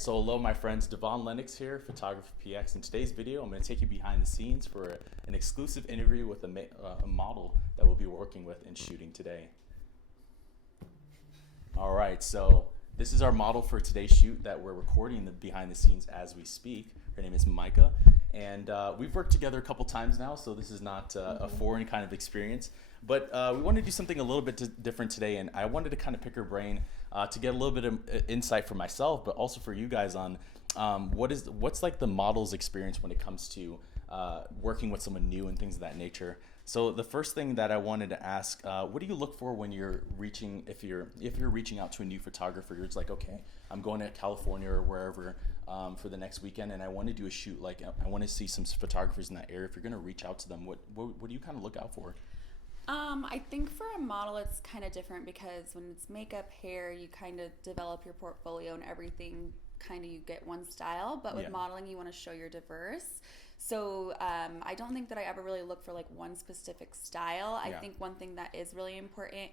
So hello my friends, Devon Lennox here, PhotographyPX. In today's video, I'm going to take you behind the scenes for an exclusive interview with a model that we'll be working with in shooting today. All right, so this is our model for today's shoot that we're recording the behind the scenes as we speak. Her name is Micha, and we've worked together a couple times now, so this is not a foreign kind of experience. But we wanted to do something a little bit different today, and I wanted to kind of pick her brain to get a little bit of insight for myself, but also for you guys on what's like the model's experience when it comes to working with someone new and things of that nature. So the first thing that I wanted to ask, what do you look for when you're reaching, if you're reaching out to a new photographer? It's like, okay, I'm going to California or wherever for the next weekend, and I want to do a shoot. Like, I want to see some photographers in that area. If you're going to reach out to them, what do you kind of look out for? I think for a model it's kind of different because when it's makeup, hair, you kind of develop your portfolio and everything, kind of you get one style, but with modeling you want to show you're diverse. So I don't think that I ever really look for like one specific style. I think one thing that is really important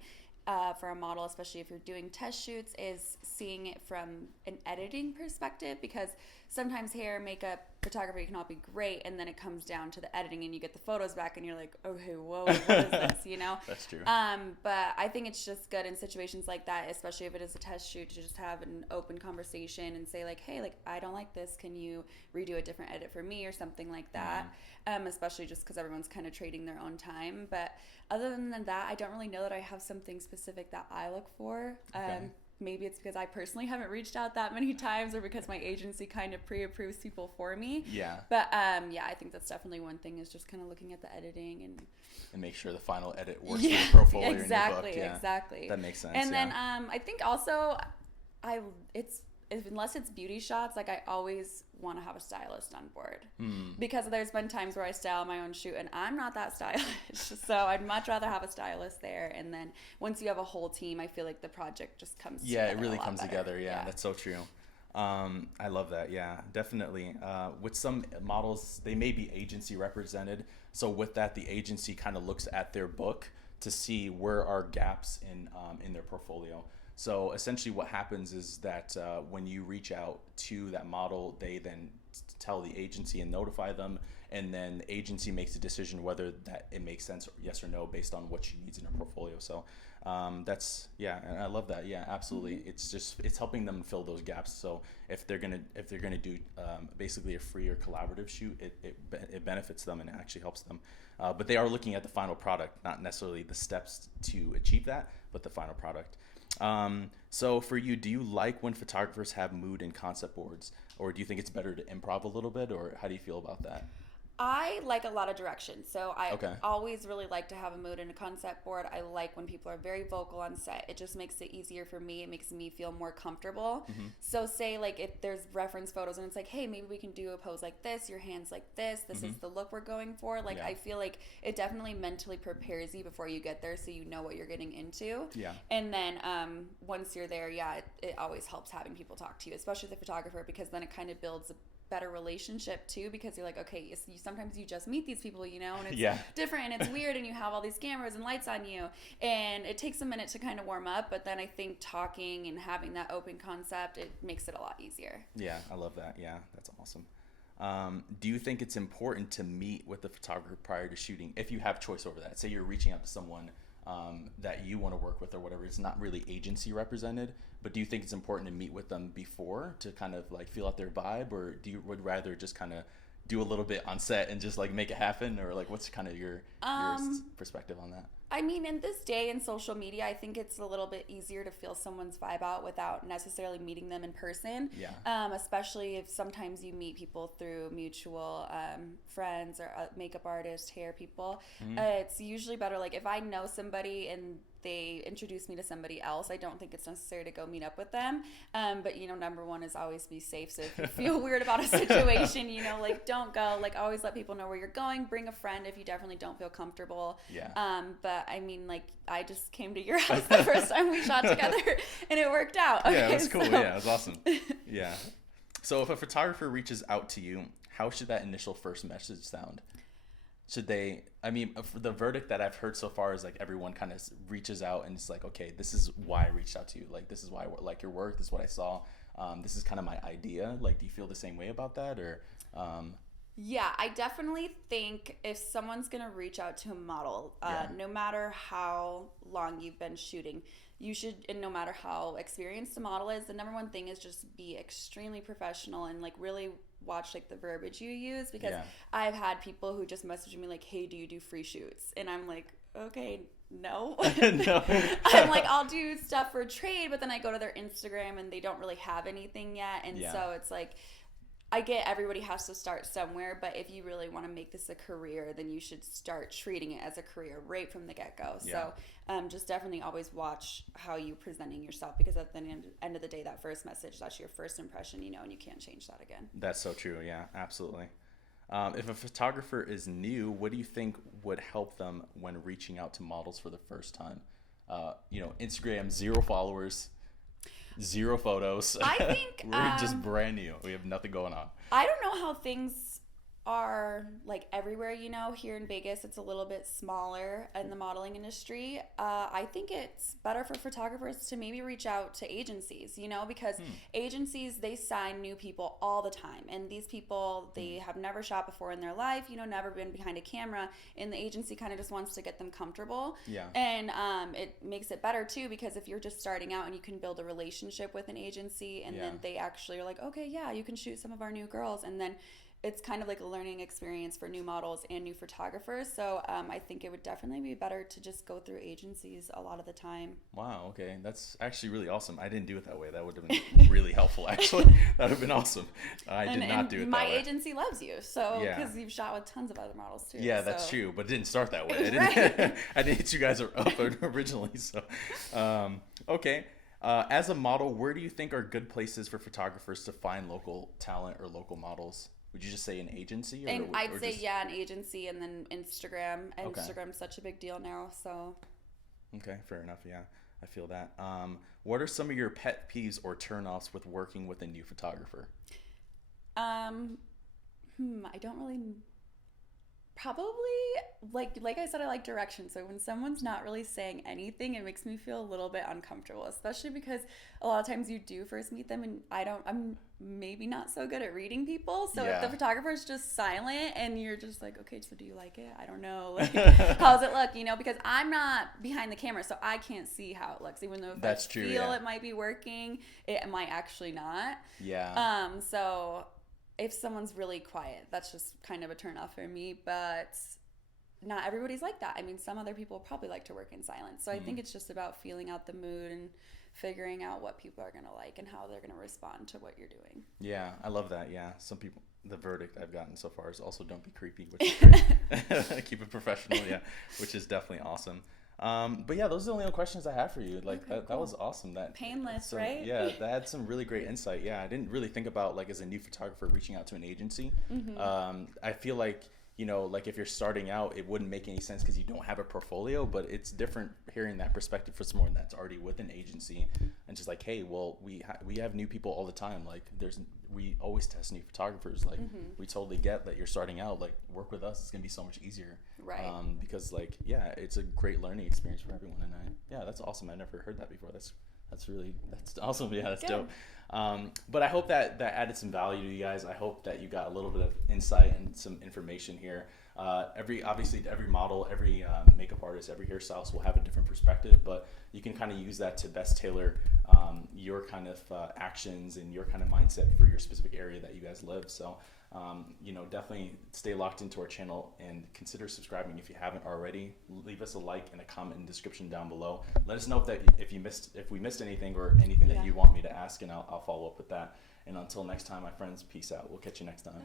for a model, especially if you're doing test shoots, is seeing it from an editing perspective, because sometimes hair, makeup, photography can all be great, and then it comes down to the editing and you get the photos back and you're like, okay, whoa, what is this, you know? That's true. But I think it's just good in situations like that, especially if it is a test shoot, to just have an open conversation and say like, hey, like, I don't like this, can you redo a different edit for me or something like that? Especially just because everyone's kind of trading their own time. But other than that, I don't really know that I have something specific that I look for. Maybe it's because I personally haven't reached out that many times, or because my agency kind of pre-approves people for me. Yeah. But I think that's definitely one thing, is just kind of looking at the editing and make sure the final edit works for the portfolio exactly, in your book. Exactly. That makes sense. And then I think also unless it's beauty shots, like I always want to have a stylist on board, because there's been times where I style my own shoot and I'm not that stylish. So I'd much rather have a stylist there. And then once you have a whole team, I feel like the project just comes together. It really comes better. together. Yeah, that's so true. I love that. Yeah, definitely. With some models, they may be agency represented. So with that, the agency kind of looks at their book to see where are gaps in their portfolio. So essentially what happens is that when you reach out to that model, they then tell the agency and notify them, and then the agency makes a decision whether that it makes sense, yes or no, based on what she needs in her portfolio. So that's, and I love that. Yeah, absolutely. It's helping them fill those gaps. So if they're gonna do basically a free or collaborative shoot, it benefits them and it actually helps them. But they are looking at the final product, not necessarily the steps to achieve that, but the final product. So for you, do you like when photographers have mood and concept boards, or do you think it's better to improv a little bit, or how do you feel about that? I like a lot of direction, so I always really like to have a mood and a concept board. I like when people are very vocal on set. It just makes it easier for me. It makes me feel more comfortable. So say like if there's reference photos and it's like, hey, maybe we can do a pose like this, your hands like this is the look we're going for. Like I feel like it definitely mentally prepares you before you get there, so you know what you're getting into. And then once you're there, it always helps having people talk to you, especially the photographer, because then it kind of builds a better relationship too, because you're like, okay, sometimes you just meet these people, you know, and it's different and it's weird, and you have all these cameras and lights on you, and it takes a minute to kind of warm up, but then I think talking and having that open concept, it makes it a lot easier. Yeah, I love that. Yeah, that's awesome. Do you think it's important to meet with the photographer prior to shooting, if you have choice over that? Say you're reaching out to someone that you want to work with or whatever, it's not really agency represented, but do you think it's important to meet with them before to kind of like feel out their vibe, or would rather just kind of do a little bit on set and just like make it happen, or like what's kind of your perspective on that? I mean, in this day in social media, I think it's a little bit easier to feel someone's vibe out without necessarily meeting them in person. Especially if sometimes you meet people through mutual friends or makeup artists, hair people. It's usually better, like if I know somebody and they introduce me to somebody else, I don't think it's necessary to go meet up with them. But you know, number one is always be safe. So if you feel weird about a situation, you know, like don't go. Like always let people know where you're going. Bring a friend if you definitely don't feel comfortable. But I mean, like I just came to your house the first time we shot together, and it worked out. Okay, yeah, that's cool. Yeah, that's awesome. Yeah. So if a photographer reaches out to you, how should that initial first message sound? Should they, I mean, the verdict that I've heard so far is like everyone kind of reaches out and it's like, okay, this is why I reached out to you. Like, this is why I like your work. This is what I saw. this is kind of my idea. Like, do you feel the same way about that, or? Yeah, I definitely think if someone's going to reach out to a model, no matter how long you've been shooting, you should, and no matter how experienced the model is, the number one thing is just be extremely professional and like really watch like the verbiage you use, because I've had people who just message me like, hey, do you do free shoots? And I'm like, okay, no. No. I'm like, I'll do stuff for trade, but then I go to their Instagram and they don't really have anything yet. And so it's like, I get everybody has to start somewhere, but if you really want to make this a career, then you should start treating it as a career right from the get-go. So just definitely always watch how you're presenting yourself, because at the end of the day, that first message, that's your first impression, you know, and you can't change that again. That's so true. Yeah, absolutely. If a photographer is new, what do you think would help them when reaching out to models for the first time? You know, Instagram, 0 followers. 0 photos. I think we're just brand new. We have nothing going on. I don't know how things are like everywhere, you know. Here in Vegas, it's a little bit smaller in the modeling industry. I think it's better for photographers to maybe reach out to agencies, you know, because agencies, they sign new people all the time, and these people, they have never shot before in their life, you know, never been behind a camera, and the agency kind of just wants to get them comfortable. And it makes it better too, because if you're just starting out and you can build a relationship with an agency, and then they actually are like, okay, yeah, you can shoot some of our new girls, and then it's kind of like a learning experience for new models and new photographers. So I think it would definitely be better to just go through agencies a lot of the time. Wow, okay. That's actually really awesome. I didn't do it that way. That would have been really helpful, actually. That would have been awesome. I did not do it that way. My agency loves you, so because you've shot with tons of other models too. Yeah, that's true, but it didn't start that way. I didn't hit you guys up originally. So, okay. As a model, where do you think are good places for photographers to find local talent or local models? Would you just say an agency? Or, and I'd say, just... an agency, and then Instagram. Instagram's such a big deal now, so. Okay, fair enough, yeah. I feel that. What are some of your pet peeves or turnoffs with working with a new photographer? I don't really... Probably, like I said, I like direction. So when someone's not really saying anything, it makes me feel a little bit uncomfortable, especially because a lot of times you do first meet them, and I'm maybe not so good at reading people. So if the photographer's just silent and you're just like, okay, so do you like it? I don't know. Like, how's it look? You know, because I'm not behind the camera, so I can't see how it looks. Even though if That's I true, feel it might be working, it might actually not. Yeah. So if someone's really quiet, that's just kind of a turn off for me, but not everybody's like that. I mean, some other people probably like to work in silence. So I think it's just about feeling out the mood and figuring out what people are going to like and how they're going to respond to what you're doing. Yeah, I love that. Yeah. Some people, the verdict I've gotten so far is also don't be creepy, which is great. Keep it professional. Yeah. Which is definitely awesome. But yeah, those are the only questions I have for you. Like that was awesome. That painless, right? Yeah, that had some really great insight. Yeah, I didn't really think about like as a new photographer reaching out to an agency. I feel like, you know, like if you're starting out, it wouldn't make any sense because you don't have a portfolio, but it's different hearing that perspective for someone that's already with an agency and just like, hey, well, we have new people all the time. Like we always test new photographers. Like we totally get that you're starting out, like work with us. It's going to be so much easier. Right. Because like, yeah, it's a great learning experience for everyone. And that's awesome. I never heard that before. That's awesome. Yeah, that's dope. But I hope that added some value to you guys. I hope that you got a little bit of insight and some information here. Every model, every makeup artist, every hairstylist will have a different perspective, but you can kind of use that to best tailor your kind of actions and your kind of mindset for your specific area that you guys live. So, definitely stay locked into our channel and consider subscribing if you haven't already. Leave us a like and a comment in the description down below. Let us know if we missed anything or anything that you want me to ask, and I'll follow up with that. And until next time, my friends, peace out. We'll catch you next time.